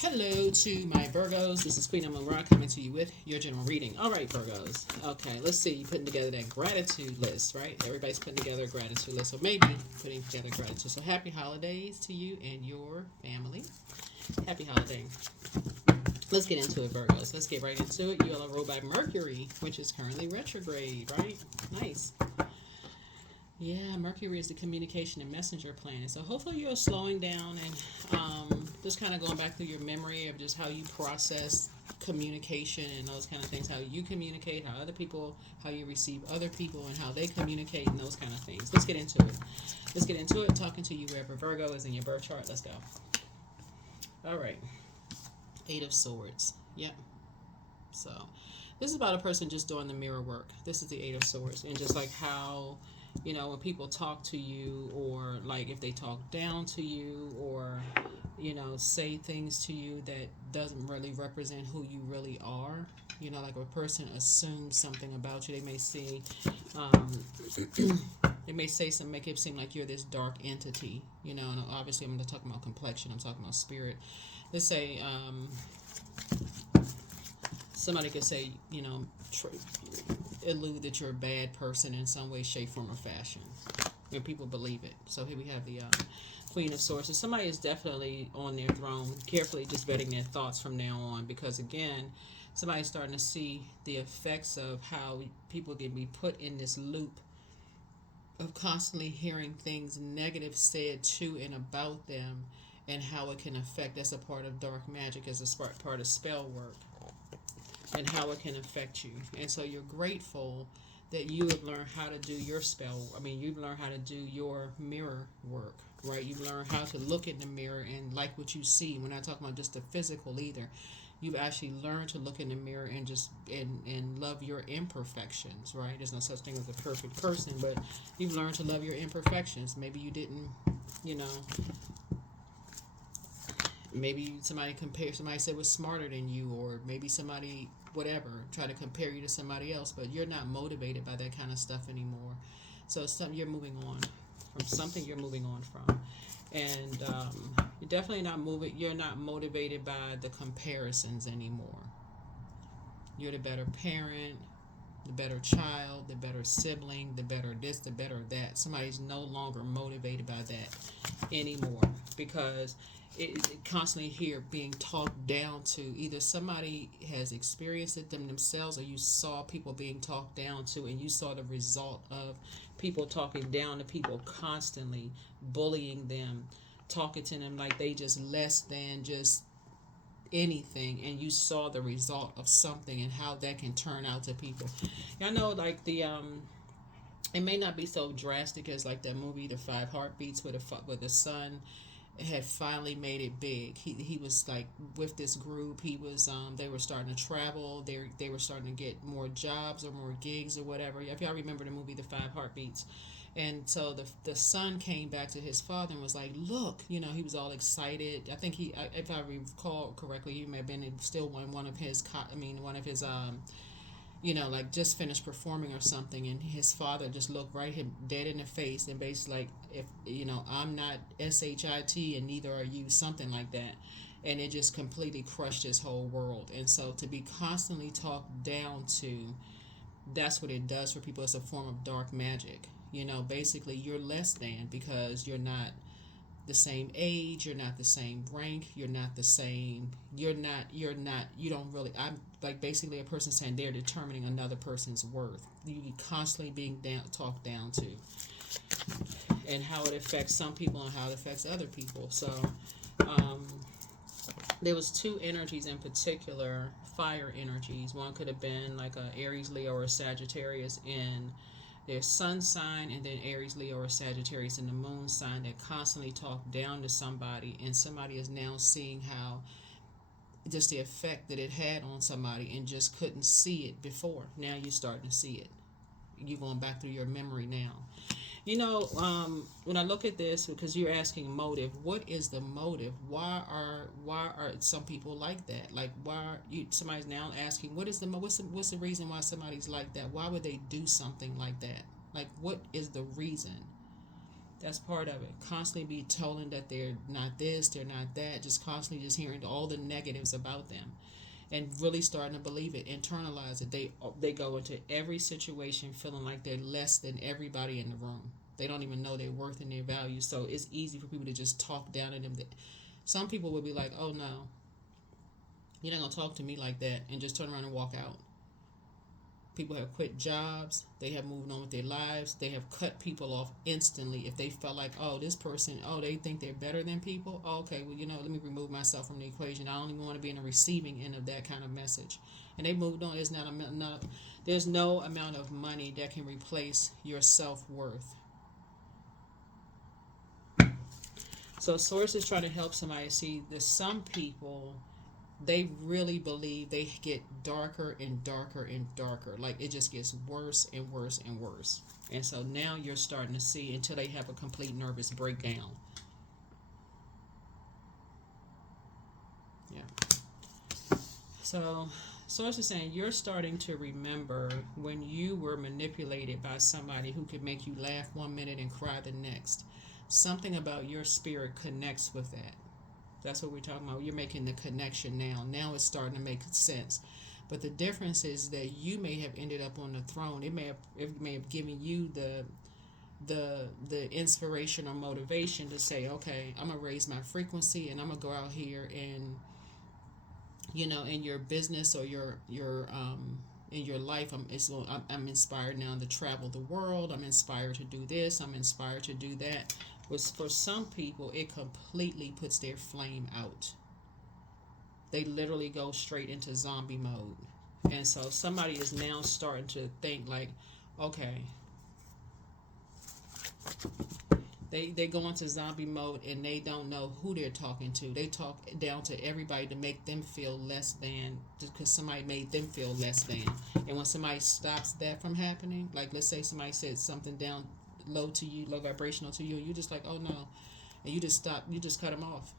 Hello to my Virgos. This is Queen Amun Ra coming to you with your general reading. All right, Virgos. Okay, let's see. You're putting together that gratitude list, right? Everybody's putting together a gratitude list, or maybe putting together gratitude. So happy holidays to you and your family. Happy holiday. Let's get into it, Virgos. Let's get right into it. You are ruled by Mercury, which is currently retrograde, right? Nice. Yeah, Mercury is the communication and messenger planet. So hopefully you're slowing down and just kind of going back through your memory of just how you process communication and those kind of things, how you communicate, how other people, how you receive other people, and how they communicate and those kind of things. Let's get into it. Let's get into it. Talking to you wherever Virgo is in your birth chart. Let's go. All right. Eight of Swords. Yep. So this is about a person just doing the mirror work. This is the Eight of Swords, and just like how, when people talk to you, or like if they talk down to you, or say things to you that doesn't really represent who you really are. Like a person assumes something about you. They may see, they may say something, make it seem like you're this dark entity. And obviously I'm not talking about complexion. I'm talking about spirit. Let's say, somebody could say, allude that you're a bad person in some way, shape, form, or fashion. And people believe it. So here we have the Queen of Swords. So somebody is definitely on their throne, carefully just vetting their thoughts from now on. Because again, somebody's starting to see the effects of how people can be put in this loop of constantly hearing things negative said to and about them, and how it can affect. That's a part of dark magic, as a part of spell work, and how it can affect you. And so you're grateful that you have learned how to do your spell. You've learned how to do your mirror work, right? You've learned how to look in the mirror and like what you see. We're not talking about just the physical either. You've actually learned to look in the mirror and just and love your imperfections, right? There's no such thing as a perfect person, but you've learned to love your imperfections. Maybe you didn't, maybe somebody said was smarter than you, or maybe somebody whatever try to compare you to somebody else, but you're not motivated by that kind of stuff anymore. So it's something you're moving on from, and you're definitely not moving. You're not motivated by the comparisons anymore. You're the better parent, the better child, the better sibling, the better this, the better that. Somebody's no longer motivated by that anymore, because it constantly here being talked down to. Either somebody has experienced it themselves, or you saw people being talked down to, and you saw the result of people talking down to people, constantly bullying them, talking to them like they just less than just anything, and you saw the result of something and how that can turn out to people. I know, like it may not be so drastic as like that movie The Five Heartbeats, where the son had finally made it big. He was like with this group. He was they were starting to travel. They were starting to get more jobs or more gigs or whatever. If y'all remember the movie The Five Heartbeats. And so the son came back to his father and was like, "Look, he was all excited. I think if I recall correctly, he may have been still one of his, one of his like just finished performing or something, and his father just looked right him dead in the face and basically like, if I'm not shit and neither are you, something like that. And it just completely crushed his whole world. And so to be constantly talked down to, that's what it does for people. It's a form of dark magic. Basically you're less than, because you're not the same age, you're not the same rank, you're not the same, you don't really, I'm like basically a person saying they're determining another person's worth. You constantly being talked down to, and how it affects some people and how it affects other people. So there was two energies in particular, fire energies. One could have been like a Aries, Leo, or a Sagittarius in their sun sign, and then Aries, Leo, or Sagittarius in the moon sign, that constantly talk down to somebody, and somebody is now seeing how just the effect that it had on somebody, and just couldn't see it before. Now you're starting to see it. You're going back through your memory now. When I look at this, because you're asking motive, what is the motive? Why are some people like that? Like, why are somebody's now asking, what's the reason why somebody's like that? Why would they do something like that? Like, what is the reason? That's part of it. Constantly be told that they're not this, they're not that. Just constantly just hearing all the negatives about them, and really starting to believe it, internalize it. They go into every situation feeling like they're less than everybody in the room. They don't even know their worth and their value. So it's easy for people to just talk down on them. Some people would be like, "Oh no, you're not gonna talk to me like that," and just turn around and walk out. People have quit jobs. They have moved on with their lives. They have cut people off instantly if they felt like, oh, this person, oh, they think they're better than people. Oh, okay, well, let me remove myself from the equation. I don't even want to be in the receiving end of that kind of message. And they moved on. There's no amount of money that can replace your self-worth. So Source is trying to help somebody see that some people, they really believe they get darker and darker and darker. Like it just gets worse and worse and worse. And so now you're starting to see until they have a complete nervous breakdown. Yeah. So Source is saying you're starting to remember when you were manipulated by somebody who could make you laugh one minute and cry the next. Something about your spirit connects with that. That's what we're talking about. You're making the connection now. Now it's starting to make sense. But the difference is that you may have ended up on the throne. It may have given you the inspiration or motivation to say, okay, I'm gonna raise my frequency and I'm gonna go out here and in your business or your in your life, I'm inspired now to travel the world. I'm inspired to do this. I'm inspired to do that. For some people, it completely puts their flame out. They literally go straight into zombie mode. And so somebody is now starting to think like, okay, they go into zombie mode and they don't know who they're talking to. They talk down to everybody to make them feel less than, just because somebody made them feel less than. And when somebody stops that from happening, like let's say somebody said something down low to you, low vibrational to you, and you just like, oh no, and you just stop, you just cut them off.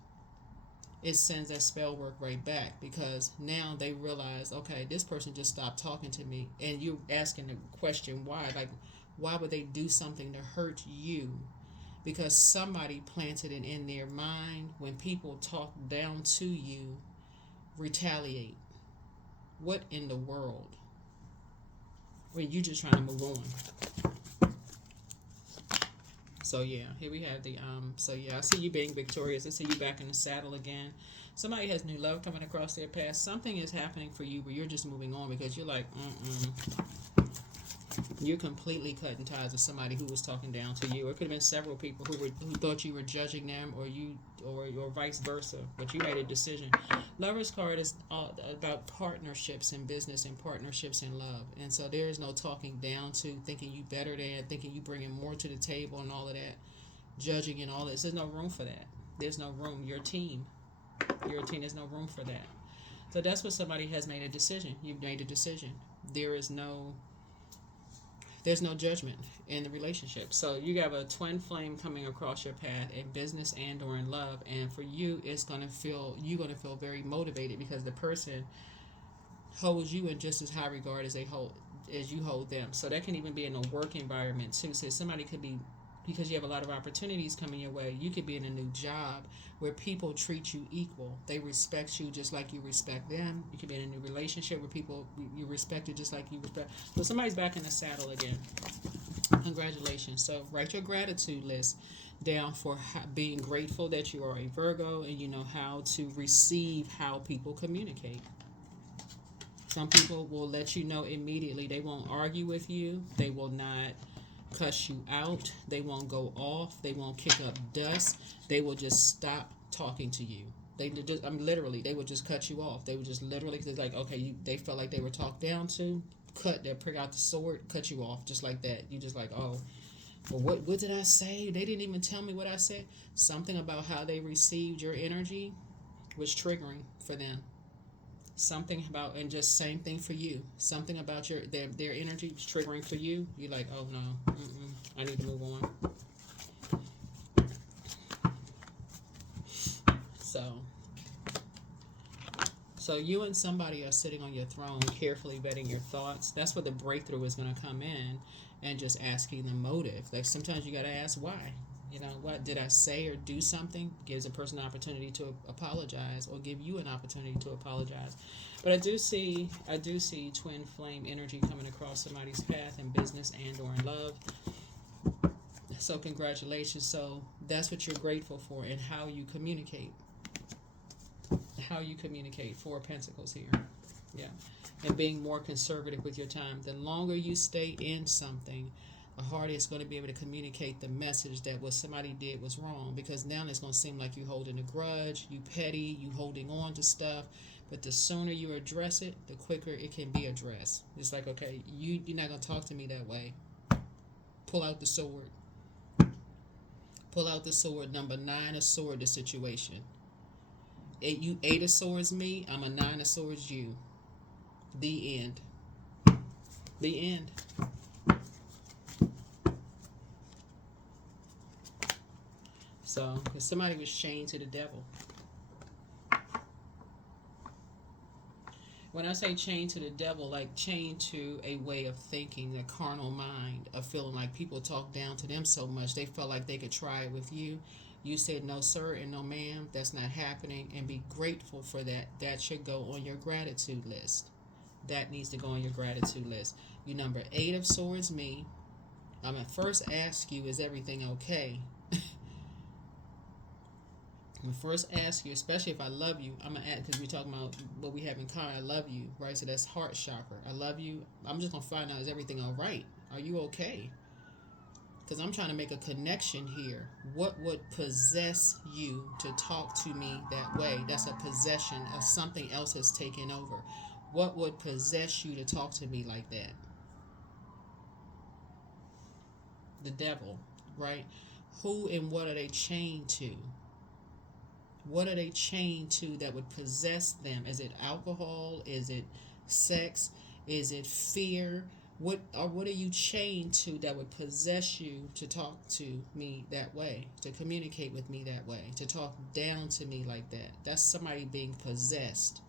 It sends that spell work right back, because now they realize, okay, this person just stopped talking to me, and you're asking the question why. Like, why would they do something to hurt you? Because somebody planted it in their mind, when people talk down to you, retaliate. What in the world? When you just trying to move on. So yeah, here we have the so yeah, I see you being victorious. I see you back in the saddle again. Somebody has new love coming across their path. Something is happening for you where you're just moving on, because you're like, you're completely cutting ties with somebody who was talking down to you. Or it could have been several people who thought you were judging them, or vice versa. But you made a decision. Lover's card is about partnerships in business and partnerships in love. And so there is no talking down to, thinking you better than, thinking you bringing more to the table and all of that, judging and all this. There's no room for that. There's no room. Your team. There's no room for that. So that's what somebody has made a decision. You've made a decision. There's no judgment in the relationship. So you have a twin flame coming across your path in business and or in love, and for you, you're gonna feel very motivated, because the person holds you in just as high regard as you hold them. So that can even be in a work environment too. So somebody could be, because you have a lot of opportunities coming your way, you could be in a new job where people treat you equal. They respect you just like you respect them. You could be in a new relationship where people, you respect it just like you respect. So somebody's back in the saddle again. Congratulations. So write your gratitude list down for being grateful that you are a Virgo and you know how to receive how people communicate. Some people will let you know immediately. They won't argue with you. They will not cuss you out. They won't go off. They won't kick up dust. They will just stop talking to you. They would just cut you off. They would just literally, like, okay, they felt like they were talked down to, they'll prick out the sword, cut you off, just like that. You just like, oh, well, what did I say? They didn't even tell me what I said. Something about how they received your energy was triggering for them. Something about, and just same thing for you. Something about their energy was triggering for you. You're like, oh no, I need to move on. So you and somebody are sitting on your throne, carefully vetting your thoughts. That's where the breakthrough is going to come in, and just asking the motive. Like sometimes you got to ask why. You know, what did I say or do something? Gives a person an opportunity to apologize, or give you an opportunity to apologize. But I do see twin flame energy coming across somebody's path in business and or in love. So congratulations. So that's what you're grateful for, and how you communicate. How you communicate. 4 of Pentacles here. Yeah. And being more conservative with your time. The longer you stay in something, the harder it's going to be able to communicate the message that what somebody did was wrong. Because now it's going to seem like you're holding a grudge, you petty, you holding on to stuff. But the sooner you address it, the quicker it can be addressed. It's like, okay, you're not going to talk to me that way. Pull out the sword. Pull out the sword. Number 9 of sword, the situation. 8 of swords me, I'm a 9 of swords you. The end. The end. So, because somebody was chained to the devil. When I say chained to the devil, like chained to a way of thinking, a carnal mind, of feeling like people talk down to them so much, they felt like they could try it with you. You said no sir and no ma'am, that's not happening, and be grateful for that. That should go on your gratitude list. That needs to go on your gratitude list. You number 8 of swords me. I'm going to first ask you, is everything okay? I'm first ask you, especially if I love you, I'm going to ask, because we're talking about what we have in common. I love you, right? So that's heart chakra. I love you. I'm just going to find out, is everything all right? Are you okay? Because I'm trying to make a connection here. What would possess you to talk to me that way? That's a possession of something else has taken over. What would possess you to talk to me like that? The devil, right? Who and what are they chained to? What are they chained to that would possess them? Is it alcohol? Is it sex? Is it fear? What are you chained to that would possess you to talk to me that way, to communicate with me that way, to talk down to me like that? That's somebody being possessed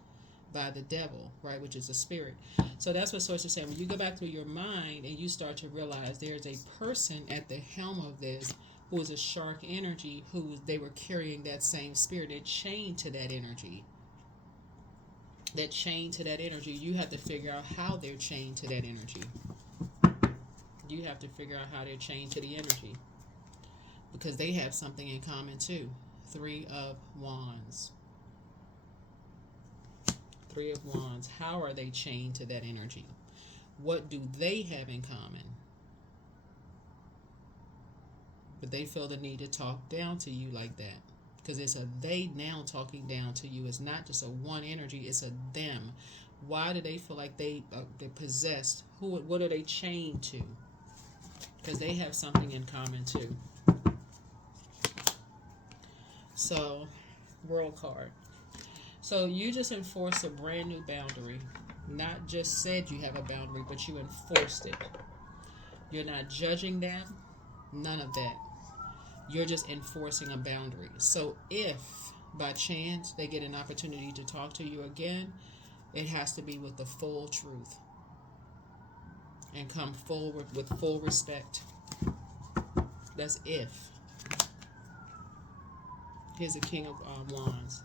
by the devil, right, which is a spirit. So that's what Source is saying. When you go back through your mind and you start to realize there's a person at the helm of this who is a shark energy, who they were carrying that same spirit. They're chained to that energy. That chained to that energy. You have to figure out how they're chained to that energy. You have to figure out how they're chained to the energy. Because they have something in common too. 3 of Wands. 3 of Wands. How are they chained to that energy? What do they have in common? But they feel the need to talk down to you like that. Because it's a they now talking down to you. It's not just a one energy, it's a them. Why do they feel like they're possessed? What are they chained to? Because they have something in common too. So, World card. So you just enforced a brand new boundary. Not just said you have a boundary, but you enforced it. You're not judging them. None of that. You're just enforcing a boundary. So if by chance they get an opportunity to talk to you again, it has to be with the full truth and come forward with full respect. That's if. Here's the King of Wands.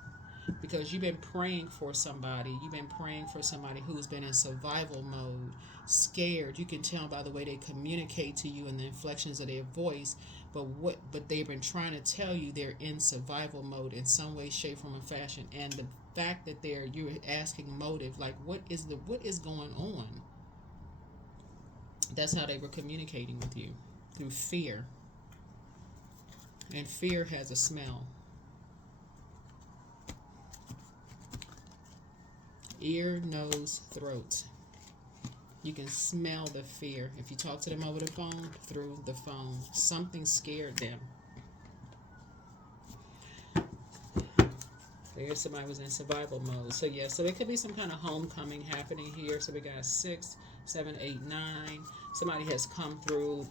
Because you've been praying for somebody. You've been praying for somebody who's been in survival mode, scared. You can tell by the way they communicate to you and the inflections of their voice. But they've been trying to tell you they're in survival mode in some way, shape, form, and fashion. And the fact that you're asking motive, like what is going on? That's how they were communicating with you, through fear. And fear has a smell. Ear, nose, throat. You can smell the fear. If you talk to them over the phone, through the phone, something scared them. There's somebody was in survival mode. So yeah, so it could be some kind of homecoming happening here. So we got 6, 7, 8, 9. Somebody has come through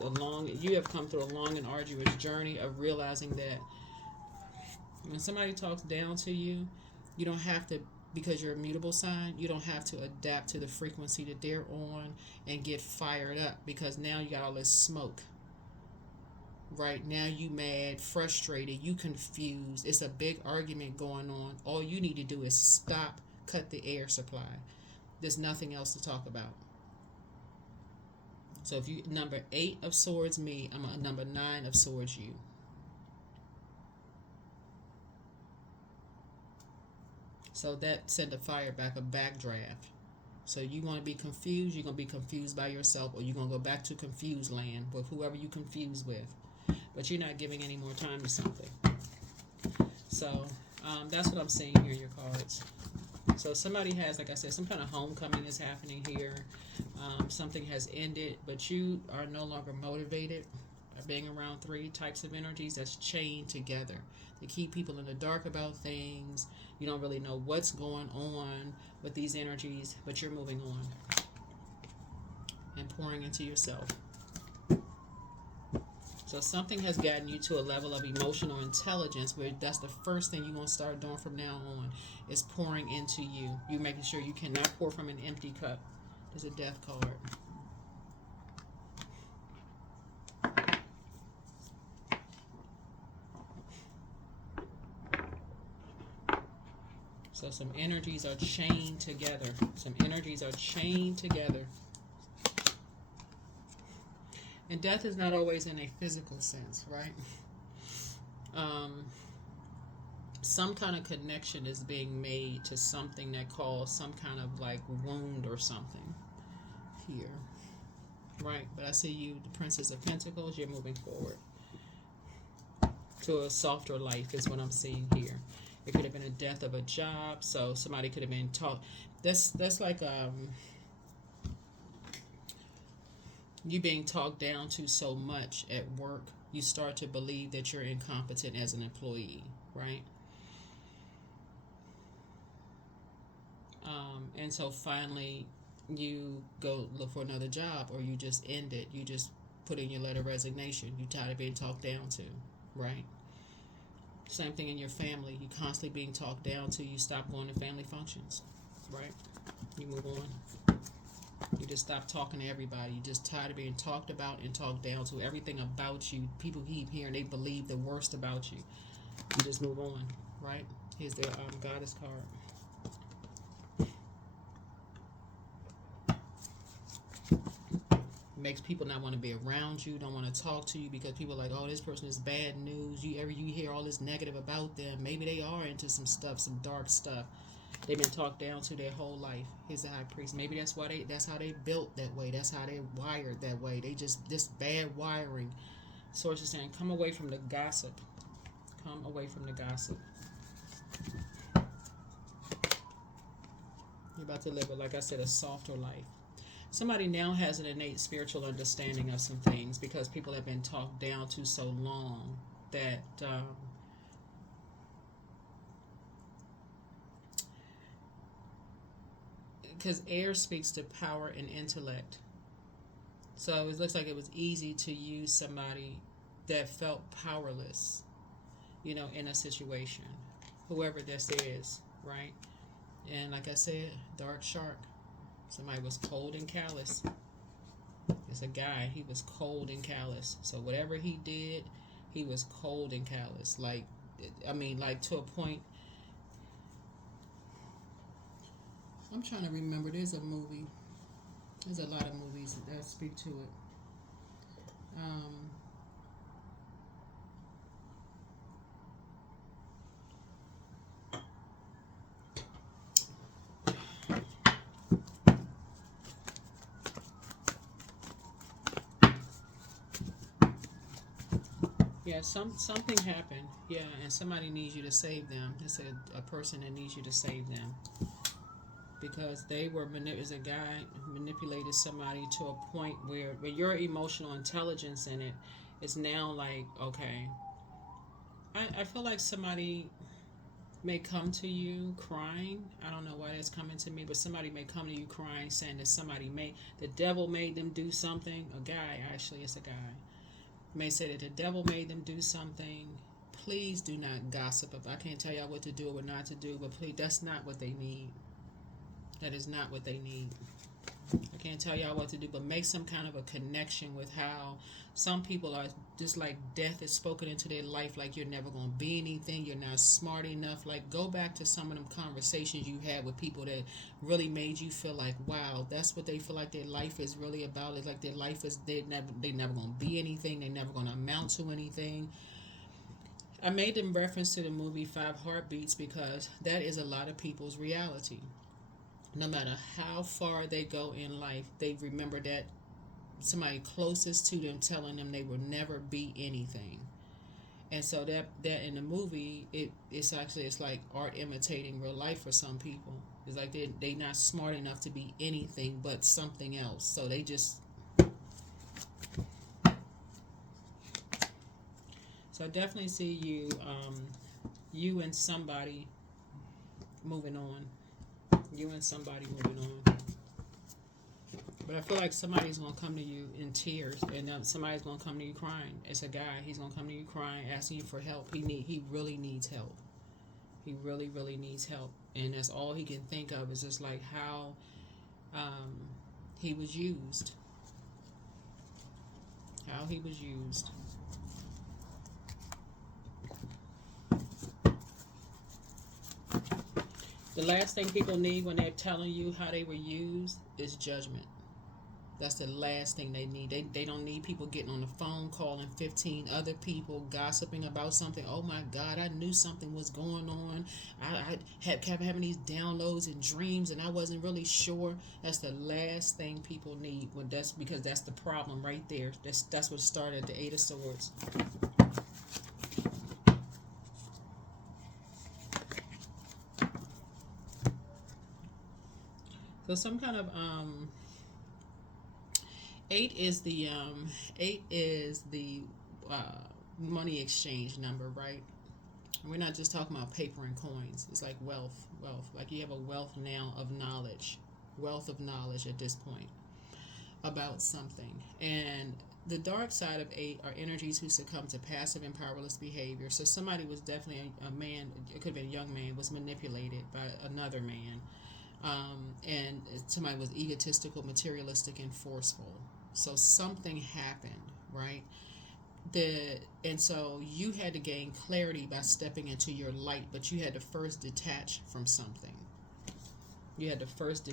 you have come through a long and arduous journey of realizing that when somebody talks down to you, you don't have to, because you're a mutable sign, you don't have to adapt to the frequency that they're on and get fired up, because now you got all this smoke. Right now you mad, frustrated, you confused. It's a big argument going on. All you need to do is stop, cut the air supply. There's nothing else to talk about. So if you number 8 of swords me, I'm a number 9 of swords you. So that sent a fire back, a backdraft. So you want to be confused, you're going to be confused by yourself, or you're going to go back to confused land with whoever you confused with. But you're not giving any more time to something. So that's what I'm seeing here in your cards. So somebody has, like I said, some kind of homecoming is happening here. Something has ended, but you are no longer motivated by being around 3 types of energies that's chained together. They keep people in the dark about things. You don't really know what's going on with these energies, but you're moving on and pouring into yourself. So something has gotten you to a level of emotional intelligence where that's the first thing you're going to start doing from now on is pouring into you. You're making sure you cannot pour from an empty cup. There's a death card. So some energies are chained together. Some energies are chained together. And death is not always in a physical sense, right? Some kind of connection is being made to something that caused some kind of like wound or something here, right? But I see you, the Princess of Pentacles, you're moving forward to a softer life is what I'm seeing here. It could have been a death of a job, so somebody could have been taught. That's like you being talked down to so much at work, you start to believe that you're incompetent as an employee, right? And so finally you go look for another job, or you just end it. You just put in your letter of resignation. You're tired of being talked down to, right? Same thing in your family. You're constantly being talked down to. You stop going to family functions, right? You move on. You just stop talking to everybody. You're just tired of being talked about and talked down to. Everything about you, people keep hearing, they believe the worst about you. You just move on, right? Here's the Goddess card. Makes people not want to be around you, don't want to talk to you, because people are like, oh, this person is bad news. You hear all this negative about them. Maybe they are into some stuff, some dark stuff. They've been talked down to their whole life. Here's the High Priest. Maybe that's how they built that way. That's how they wired that way. They just, this bad wiring. Source is saying, come away from the gossip. Come away from the gossip. You're about to live, like I said, a softer life. Somebody now has an innate spiritual understanding of some things because people have been talked down to so long that because air speaks to power and intellect. So it looks like it was easy to use somebody that felt powerless, in a situation, whoever this is, right? And like I said, dark shark. Somebody was cold and callous. It's a guy. He was cold and callous. So whatever he did, he was cold and callous. Like to a point. I'm trying to remember. There's a movie. There's a lot of movies that speak to it. Yeah, something happened. Yeah, and somebody needs you to save them. It's a person that needs you to save them. Because they were as a guy who manipulated somebody to a point where your emotional intelligence in it is now like, okay. I feel like somebody may come to you crying. I don't know why that's coming to me, but somebody may come to you crying, saying that the devil made them do something. A guy, actually, it's a guy. May say that the devil made them do something. Please do not gossip. I can't tell y'all what to do or what not to do, but please, that's not what they need. That is not what they need. I can't tell y'all what to do, but make some kind of a connection with how some people are just like death is spoken into their life, like you're never going to be anything, you're not smart enough. Like, go back to some of them conversations you had with people that really made you feel like, wow, that's what they feel like their life is really about. It's like their life is, they never going to be anything, they never going to amount to anything. I made them reference to the movie Five Heartbeats because that is a lot of people's reality. No matter how far they go in life, they remember that somebody closest to them telling them they will never be anything. And so that in the movie, it's like art imitating real life for some people. It's like they not smart enough to be anything but something else. So they just. So I definitely see you and somebody moving on. You and somebody moving on. But I feel like somebody's going to come to you in tears, and somebody's going to come to you crying. It's a guy. He's going to come to you crying, asking you for help. He really needs help. He really, really needs help. And that's all he can think of is just like how he was used. How he was used. The last thing people need when they're telling you how they were used is judgment. That's the last thing they need. They don't need people getting on the phone calling 15 other people, gossiping about something. Oh my God, I knew something was going on. I kept having these downloads and dreams and I wasn't really sure. That's the last thing people need. That's because that's the problem right there. That's what started at the Eight of Swords. So some kind of eight is the money exchange number, right? We're not just talking about paper and coins. It's like wealth. Like you have a wealth now of knowledge, at this point about something. And the dark side of eight are energies who succumb to passive and powerless behavior. So somebody was definitely a man. It could have been a young man was manipulated by another man. And somebody was egotistical, materialistic, and forceful. So something happened, right? And so you had to gain clarity by stepping into your light, but you had to first detach from something. You had to first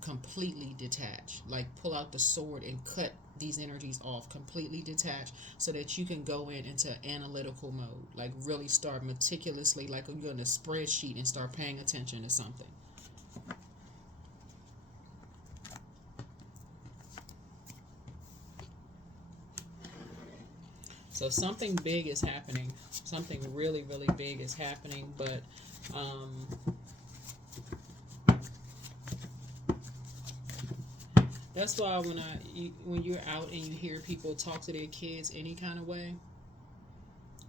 completely detach, like pull out the sword and cut these energies off, completely detach, so that you can go into analytical mode, like really start meticulously, like you're in a spreadsheet and start paying attention to something. So something big is happening. Something really, really big is happening. But that's why when you're out and you hear people talk to their kids any kind of way,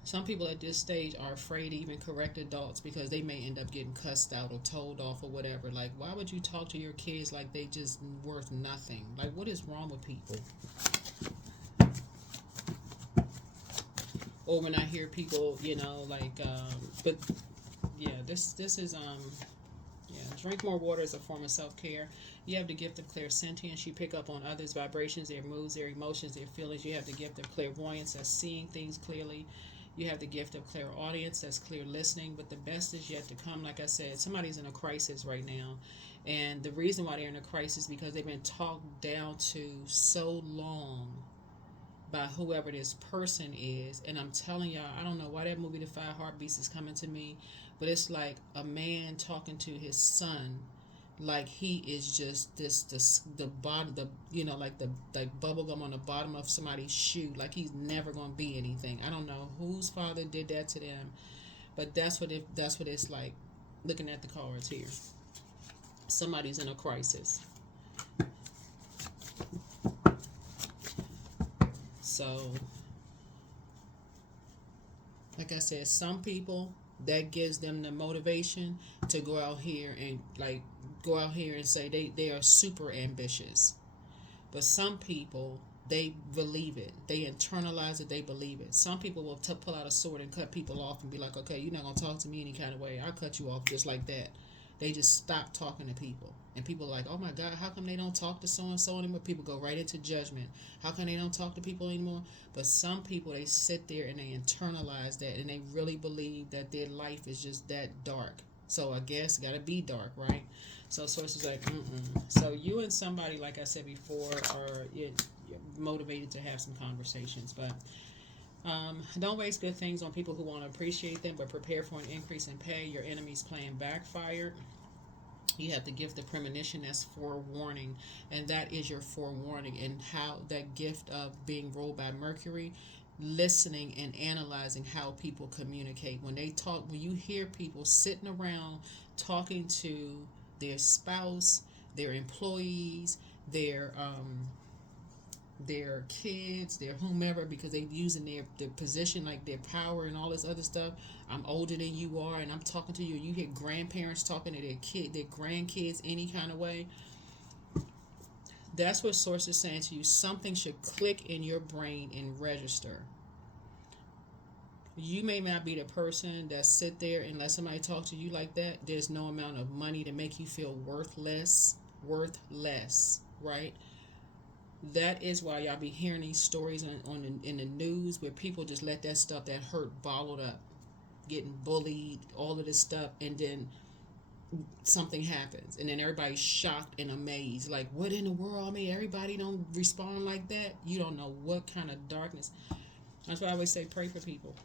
some people at this stage are afraid to even correct adults because they may end up getting cussed out or told off or whatever. Like, why would you talk to your kids like they just worth nothing? Like, what is wrong with people? Or when I hear people, but yeah, this is drink more water is a form of self-care. You have the gift of clairsentience. You pick up on others' vibrations, their moods, their emotions, their feelings. You have the gift of clairvoyance, that's seeing things clearly. You have the gift of clairaudience, that's clear listening. But the best is yet to come. Like I said, somebody's in a crisis right now. And the reason why they're in a crisis is because they've been talked down to so long by whoever this person is. And I'm telling y'all, I don't know why that movie The Five Heartbeats is coming to me, but it's like a man talking to his son like he is just the bottom, like bubble gum on the bottom of somebody's shoe, like he's never going to be anything. I don't know whose father did that to them, but that's what it's like. Looking at the cards here, somebody's in a crisis. So, like I said, some people, that gives them the motivation to go out here and say they are super ambitious. But some people, they believe it. They internalize it. They believe it. Some people will pull out a sword and cut people off and be like, okay, you're not going to talk to me any kind of way. I'll cut you off just like that. They just stop talking to people. And people are like, oh my God, how come they don't talk to so-and-so anymore? People go right into judgment. How come they don't talk to people anymore? But some people, they sit there and they internalize that, and they really believe that their life is just that dark. So I guess it got to be dark, right? So sources like, So you and somebody, like I said before, are you're motivated to have some conversations. But don't waste good things on people who won't appreciate them, but prepare for an increase in pay. Your enemy's plan backfired. You have the gift of premonition, that's forewarning, and that is your forewarning. And how that gift of being ruled by Mercury, listening and analyzing how people communicate. When they talk, when you hear people sitting around talking to their spouse, their employees, their kids, their whomever, because they're using their position, like their power and all this other stuff. I'm older than you are, and I'm talking to you. You hear grandparents talking to their grandkids any kind of way. That's what source is saying to you. Something should click in your brain and register. You may not be the person that sit there and let somebody talk to you like that. There's no amount of money to make you feel worthless, right? That is why y'all be hearing these stories in the news where people just let that stuff that hurt bottled up, getting bullied, all of this stuff, and then something happens, and then everybody's shocked and amazed, like, what in the world? I mean, everybody don't respond like that. You don't know what kind of darkness. That's why I always say pray for people.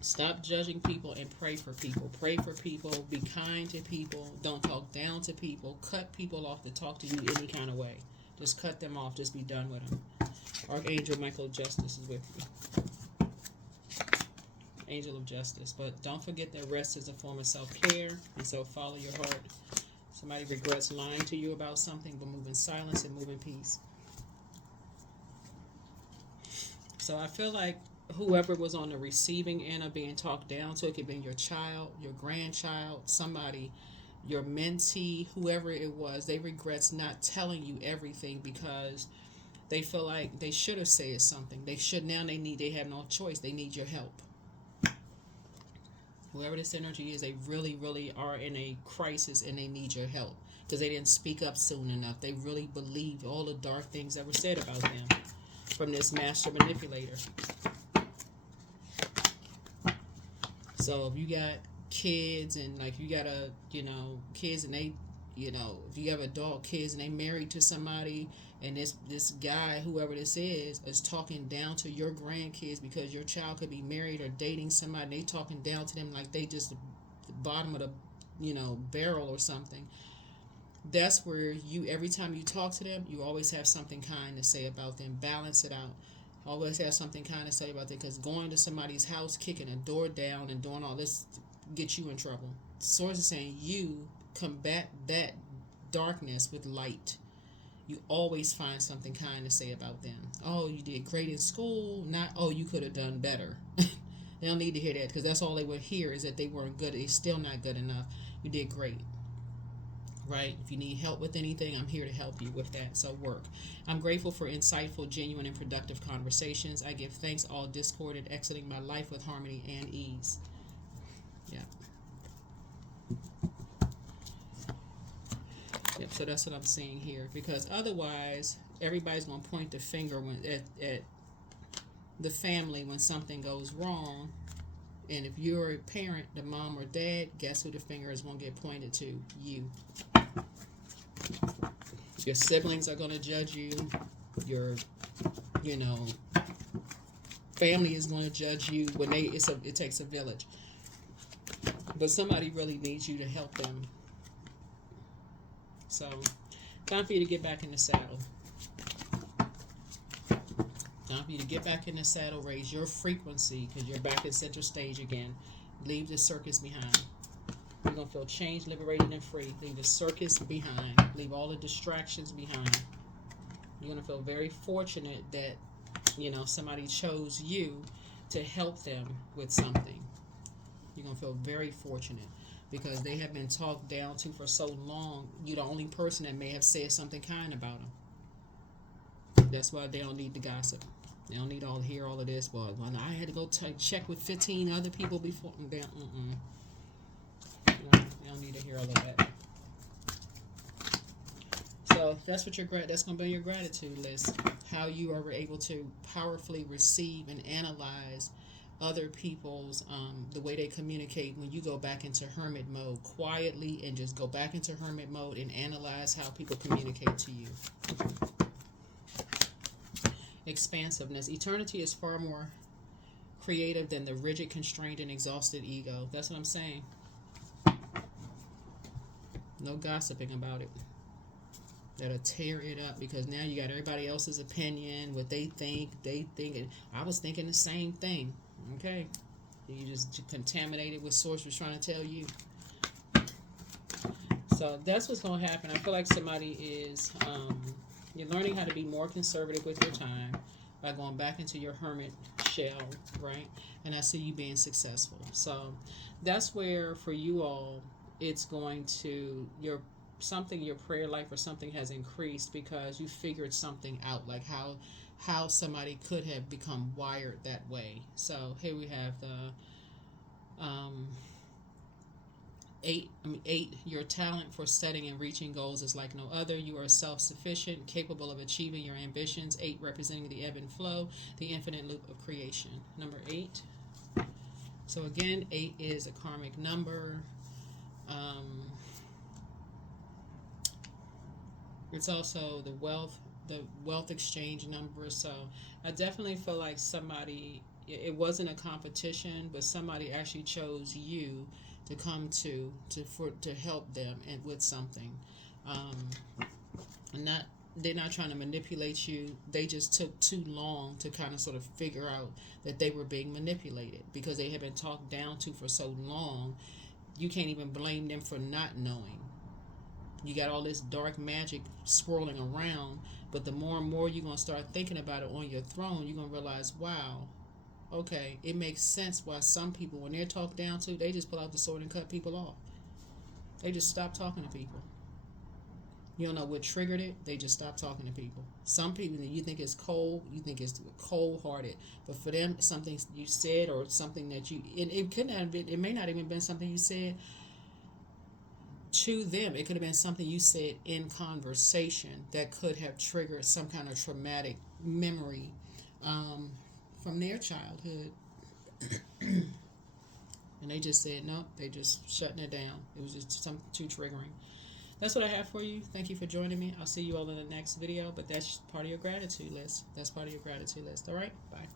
Stop judging people and pray for people. Pray for people. Be kind to people. Don't talk down to people. Cut people off to talk to you any kind of way. Just cut them off. Just be done with them. Archangel Michael Justice is with you. Angel of Justice. But don't forget that rest is a form of self-care. And so follow your heart. Somebody regrets lying to you about something, but move in silence and move in peace. So I feel like whoever was on the receiving end of being talked down to, it could be your child, your grandchild, somebody, your mentee, whoever it was, they regrets not telling you everything because they feel like they should have said something. They have no choice. They need your help. Whoever this energy is, they really, really are in a crisis and they need your help because they didn't speak up soon enough. They really believed all the dark things that were said about them from this master manipulator. So if you got kids and like you got kids and they, if you have adult kids and they married to somebody and this guy, whoever this is talking down to your grandkids because your child could be married or dating somebody, and they talking down to them like they just the bottom of the, barrel or something. That's where every time you talk to them, you always have something kind to say about them. Balance it out. Always have something kind to say about that, because going to somebody's house, kicking a door down and doing all this gets you in trouble. Source is saying you combat that darkness with light. You always find something kind to say about them. Oh, you did great in school. Not, oh, you could have done better. They don't need to hear that, because that's all they would hear is that they weren't good. They're still not good enough. You did great. Right? If you need help with anything, I'm here to help you with that. So work. I'm grateful for insightful, genuine, and productive conversations. I give thanks all discorded, exiting my life with harmony and ease. Yeah. Yep, so that's what I'm seeing here. Because otherwise, everybody's going to point the finger at the family when something goes wrong. And if you're a parent, the mom or dad, guess who the finger is going to get pointed to? You. Your siblings are going to judge you. Your, family is going to judge you. When it takes a village. But somebody really needs you to help them. So, time for you to get back in the saddle. Time for you to get back in the saddle, raise your frequency, because you're back in center stage again. Leave the circus behind. You're going to feel changed, liberated, and free. Leave the circus behind. Leave all the distractions behind. You're going to feel very fortunate that, somebody chose you to help them with something. You're going to feel very fortunate because they have been talked down to for so long. You're the only person that may have said something kind about them. That's why they don't need the gossip. They don't need to hear all of this. Well, I had to go check with 15 other people before. They don't don't need to hear all of that. So that's what that's going to be your gratitude list. How you are able to powerfully receive and analyze other people's the way they communicate when you go back into hermit mode quietly, and just go back into hermit mode and analyze how people communicate to you. Expansiveness. Eternity is far more creative than the rigid, constrained, and exhausted ego. That's what I'm saying. No gossiping about it. That'll tear it up, because now you got everybody else's opinion, what they think. I was thinking the same thing. Okay, you just contaminated what source was trying to tell you. So that's what's going to happen. I feel like somebody is you're learning how to be more conservative with your time by going back into your hermit shell, right? And I see you being successful. So that's where, for you all, it's going to your prayer life or something has increased, because you figured something out, like how somebody could have become wired that way. So here we have the 8. Your talent for setting and reaching goals is like no other. You are self-sufficient, capable of achieving your ambitions. 8 representing the ebb and flow, the infinite loop of creation. Number 8. So again, 8 is a karmic number. It's also the wealth exchange number. So I definitely feel like somebody, it wasn't a competition, but somebody actually chose you to come to help them and with something. They're not trying to manipulate you. They just took too long to kind of sort of figure out that they were being manipulated, because they have been talked down to for so long. You can't even blame them for not knowing. You got all this dark magic swirling around, but the more and more you're going to start thinking about it on your throne, you're going to realize, wow, okay, it makes sense why some people, when they're talked down to, they just pull out the sword and cut people off. They just stop talking to people. You don't know what triggered it. They just stop talking to people. Some people, you think it's cold, you think it's cold-hearted, but for them, something you said or something that you, and it couldn't have been, it may not even been something you said to them. It could have been something you said in conversation that could have triggered some kind of traumatic memory from their childhood. And they just said, nope, they just shutting it down. It was just something too triggering. That's what I have for you. Thank you for joining me. I'll see you all in the next video, but that's part of your gratitude list. That's part of your gratitude list. All right? Bye.